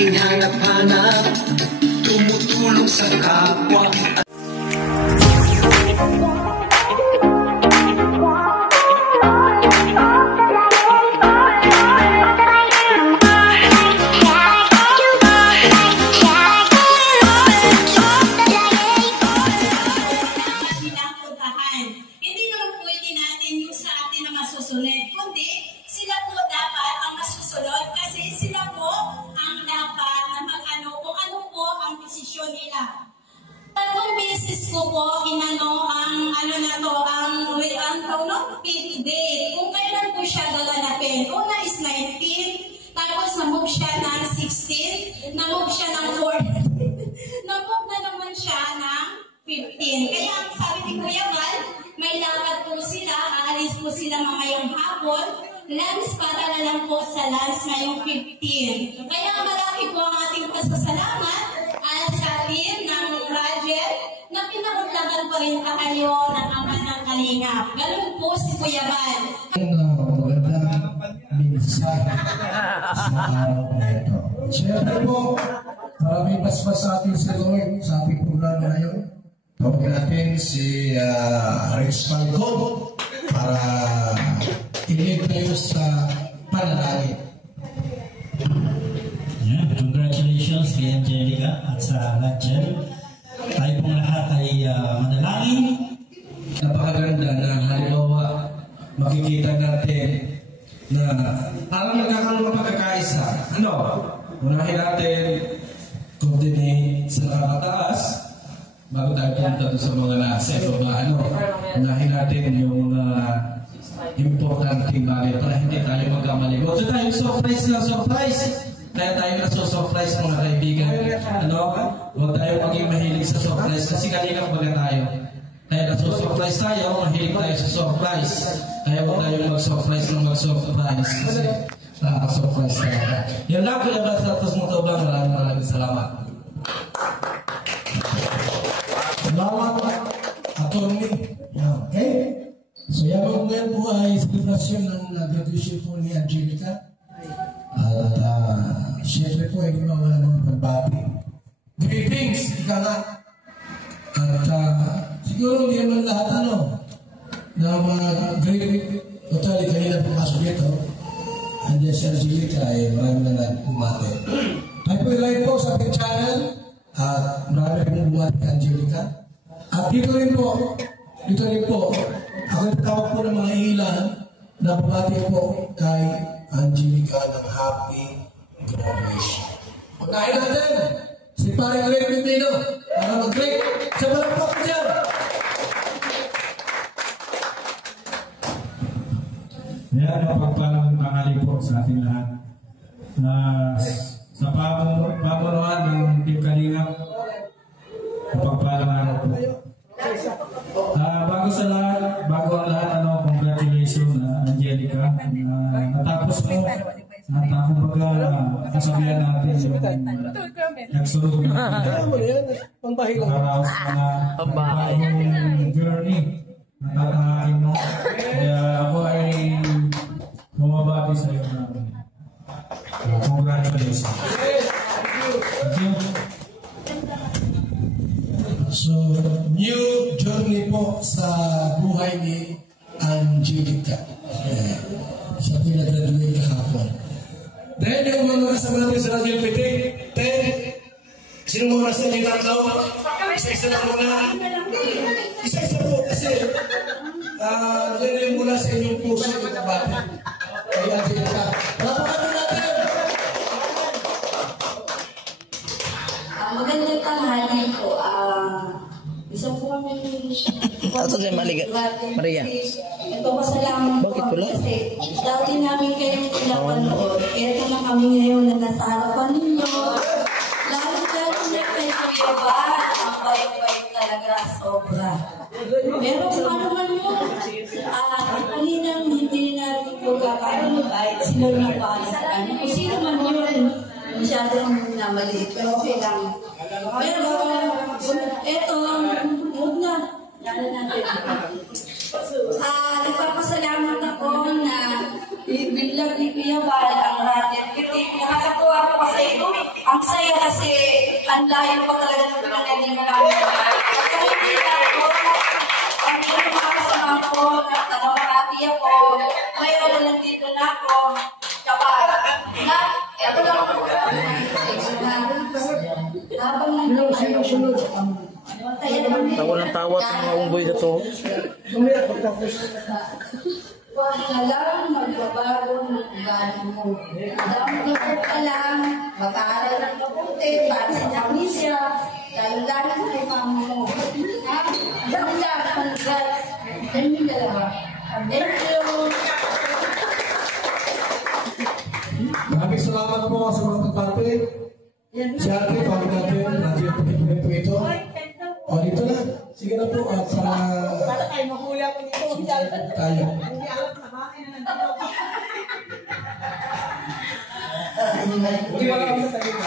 aking hanap-hanap, tumutulong sa kapwa. Tatlong beses ko po inano ang pit date. Kung kailan po siya gaganapin. Una is 19, tapos na-move siya ng 16, na-move siya ng 4, na-move na naman siya ng 15. Kaya ang sabi ni Kuya Val, may lakad po sila, aalis po sila mamayang hapon, lunch para na lang po sa lunch ngayong 15. Kaya malaki po ang ating pasasalamat sa team ng project na pinakulagan pa rin tayo ng Ama ng Kalingap. Ganun po si Kuya Val. Magandang minsan sa araw na ito. Siyempre po, maraming paspas sa ating si Lord sa ating programa ngayon. Tawagin natin si Aris Malcom para i-lead tayo sa panalangin. Congratulations kay Angelica at sa Rachel. Tayo pong lahat ay manalangin. Napakaganda na halimbawa makikita natin na parang nagkakaroon ng pagkakaisa. Unahin natin coordinate sa nakakataas bago tayo punta doon sa mga nasa ibaba. Unahin natin yung importanteng bagay para hindi tayo magkamali. Huwag tayo surprise na surprise. Kaya tayo nasusurprise mga kaibigan. Huwag tayo maging mahilig sa surprise kasi kanina baga tayo. Kaya nasusurprise tayo, mahilig tayo sa surprise. Kaya huwag tayo mag-surprise ng mag-surprise kasi nakaka-surprise tayo. Yan lang, Kuya Val, sa atas mong tawag. Maraming salamat. Salamat, attorney. Okay? So yan ngayon po ay celebration ng graduation po ni Angelica. At siyempre po ay gumawala ng pagbati. Greetings, ika nga. At siguro hindi naman lahat na mga great totally kanina pumasok dito. Andiyan si Angelica ay marami na nagpumate. Tayo po live po sa ating channel at marami pong bumati kay Angelica. At dito rin po, ako tawag po ng mga ilan na bumati po kay Angelica ng happy graduation. Unahin natin si Paring Ray Pimino para mag-greet sa malapok dyan. Yan, mapagpalang pangalan po sa ating lahat. Sa pamunuan ng Team Kalingap, mapagpalang araw po. Bago ang lahat, congratulations Angelica. Natapos mo at kumbaga kasabihan natin yung nagsulog na nakaraos na bagong journey natatahain mo. Kaya ako ay bumabati sa iyo na congratulations. Thank you. So, new journey po sa buhay ni Angelica. Siya pinag-graduate kahapon. Then, yung mga oras naman natin sa Rachel Pitik, 10. Sinong oras na yung tatlo? Isa-isa lang muna. Isa-isa po kasi ganyan mula sa inyong puso yung kabati. Kaya Angelica, napakami natin! Magandang tanghali po. Isa po kami Ato siya Maria. Ito pasalamat po kami kasi dati namin kayo pinapanood. Ito na kami ngayon na nasa harapan ninyo. Lalo-lalo na kayo iba. Ang bait-bait talaga, sobra. Pero kung ano man yun, kaninang hindi natin po kakabait, sila na para sa kanya. Kung sino man yun, masyadong maliit, pero okay lang. Pero, eto, huwag na. Lalo natin. Nagpapasalamat ako na biglang ni Kuya Val ang radyat. Nakakatuwa ko kasi ito, ang kuya kasi ang layo pa talaga ng pinagaling namin. Kaya hindi ako, ang mga kasama ko, nakakati ako, ngayon nandito na ako. Tsaka, ito lang ako. Habang nandito Tawa ng tawa sa mga unggoy na to. Huwag ka lang magbabago ng ugali mo. Dami ka lang, mag-aaral ng mabuti para sa pamilya, lalo-lalo sa kay mama mo. Ha? Dami lang, congrats. Thank you, dalawa. Thank you. Maraming salamat po sa mga kapatid. Si Ate, pag natin, nandiyan po ito. O, dito na. Sige na po. At para... Para kayo mahuli ako dito. Tayo. Hindi alam sa bahay na nandito. Hindi wala kami sa tayo.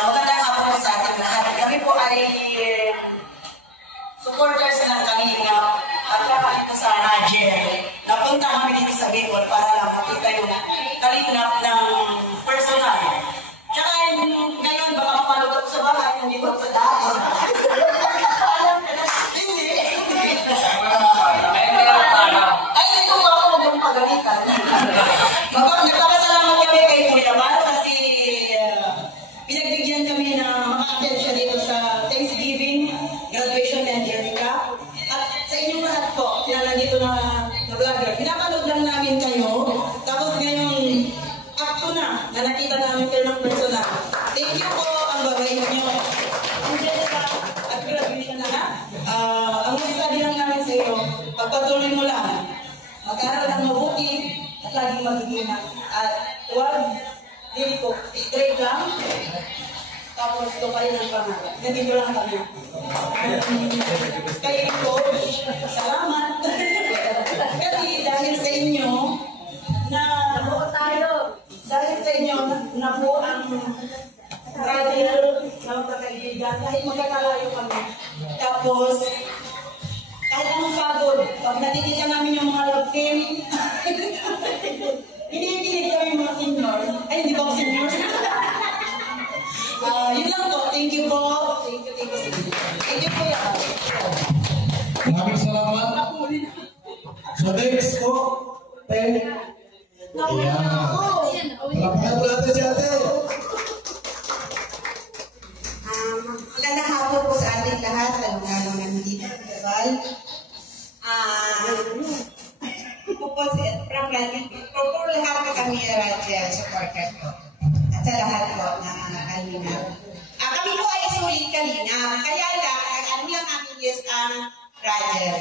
Magandang hapon po sa ating lahat. Kami po ay supporters ng Kalinga at kakakita sa Najel. Napunta kami dito sa Bicol para lang makita yung Kalinga ng personal. Tsaka ngayon baka mapalugod sa bahay, nandito sa daan. Ay, ito ba ako magandang pagalitan? Nagpapasalamat kami kay Kuya Mar kasi pinagbigyan kami na maka-attend siya dito sa Thanksgiving, graduation ni Angelica. At sa inyong lahat po, nandito na vlogger. Pinapanood lang namin kayo. Tapos ngayon, akto na nakita namin kayo ng personal. Thank you po ang babay niyo. Angelica, at graduation na ha. Ang sabi lang namin sa iyo, pagpatuloy mo lang. Mag-aral ng mabuti at laging mag-iingat. At huwag dito, straight lang. Tapos ito pa rin ang pangarap. Nandito lang kami. Kayo coach, salamat. Kasi dahil sa inyo, nabuo tayo. Dahil sa inyo, nabuo ang radio na magkakaibigan. Kahit magkakalayo kami. Tapos, kahit anong pagod, pag nakikita namin yung mga love team, hinihigilig kami yung mga senior. Ay, hindi ba ako senior? Yun lang po. Thank you po. Thank you. Thank you po yan. Maraming salamat. So next po, 10. Ayan. Palapakan po natin si Ate. Magandang hapon po sa ating lahat, lalong-lalong nandito sa Bicol. Po for lahat po kami Rachel supporters po. At sa lahat po na Kalinga. Kami po ay sulit Kalinga. Kaya lang, ano lang namin list ang Rachel.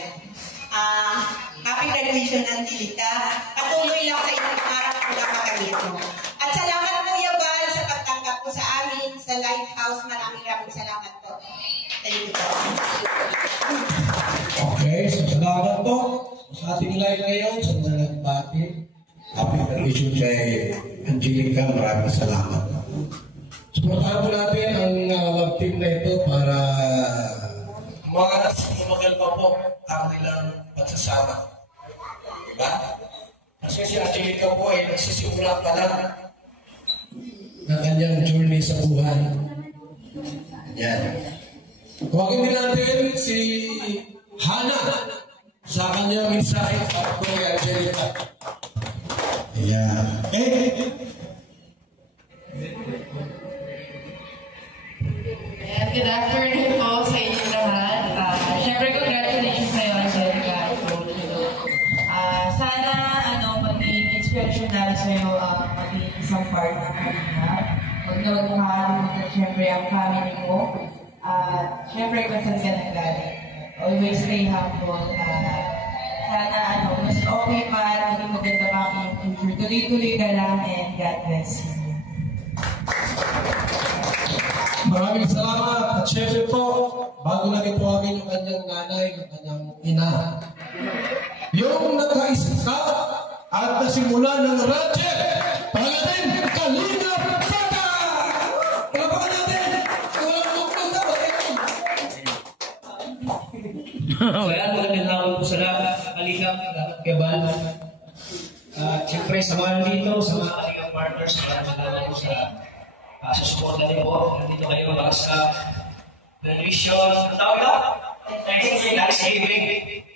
Happy graduation Angelica. Patuloy lang sa inyong pangarap kung nakakamit mo. At salamat po Yabal sa pagtanggap po sa amin sa Lighthouse. Maraming salamat po. Thank you po. Okay, so salamat po sa ating live ngayon sa mga nagbati. Happy graduation kay Angelica. Maraming salamat. Supportahan po natin ang love team na ito para magal pa po ang ilang pagsasama. Diba? Kasi si Angelica po ay nagsisimula pa lang ng kanyang journey sa buhay. Yan. Huwagin din natin si Hana sa kanyang mensahe para po kay Angelica. Yan. Good afternoon po sa inyo lahat. Siyempre, congratulations sa'yo, Angelica. Sana maging inspirational sa'yo maging isang part ng Kalinga. Huwag na magmahal siyempre ang family mo. Siyempre, kung saan ka nanggaling. Always stay humble. Sana mas okay pa, maging maganda pa ang iyong future. Tuloy-tuloy ka lang and God bless you. Maraming salamat. At syempre po, bago namin tawagin yung kanyang nanay, yung kanyang ina, yung nagka-isip at nasimula ng Rachel, pangalan Kalinga Bata! Palapakan natin! Walang mukong na! So yan, magandang hapon po sa lahat. Kalinga, dapat Gabal. Siyempre, sa mga dito, sa mga Kalinga partners, maraming salamat po sa susuporta din po. Nandito kayo para sa television. Ang tawag ka? Thanksgiving.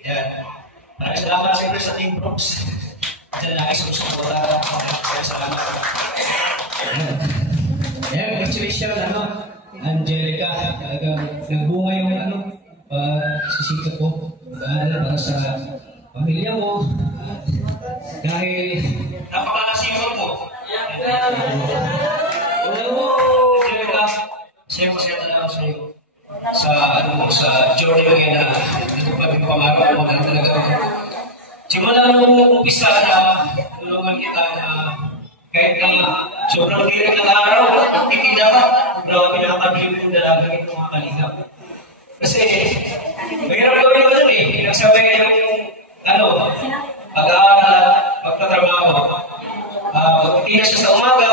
Yan. Maraming salamat siyempre sa Team Brooks. Diyan lagi sumusuporta. Salamat. Yan, congratulations, Angelica. Talagang nagbunga yung sisikap ko. Para sa pamilya mo. Dahil napakalasipon mo. Angelica, masaya talaga sa iyo. Sa journey mo ngayon na ito pa yung pangarap mo na talaga. Simula nung umpisa na tulungan kita na kahit na sobrang dilim ng araw, nagtitida ka, grabe nakakabilim mo na laging itong mga kalingap. Kasi, mahirap gawin mo dun eh. Nagsabay kayo yung, pag-aaral at pagtatrabaho. Magtitida siya sa umaga,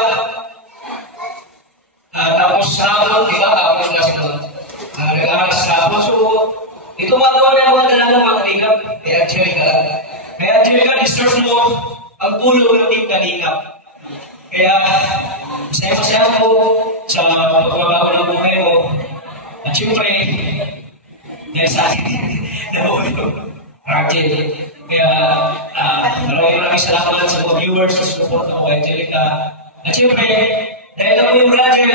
tapos sa hapon, di ba? Tapos kasi doon. Nag-aaral sa hapon. So, ito magawa na mga dalagang mga kalingap. Kaya Angelica, deserve mo ang tulong ng Team Kalingap. Kaya, masaya-masaya ko sa pagbabago ng buhay mo. At syempre, dahil sa akin, nabuhay Arjen. Kaya, maraming salamat sa mga viewers sa support ako kay Angelica. At syempre, dahil ako yung Rajel,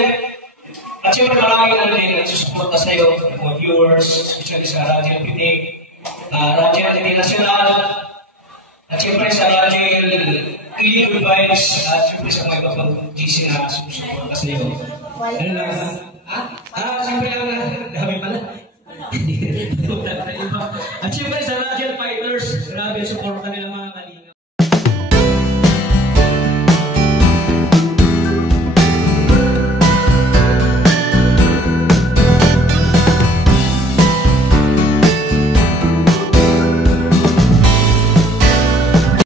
at syempre maraming nagsusuporta sa iyo, mga viewers, especially sa Rajel Pini, Rajel International, at syempre sa Rajel Kilig Good Vibes, at syempre sa mga ibang GC na sumusuporta sa iyo. Ano lang? Syempre dami pala. At syempre sa Rajel Fighters, grabe ang support kanila mga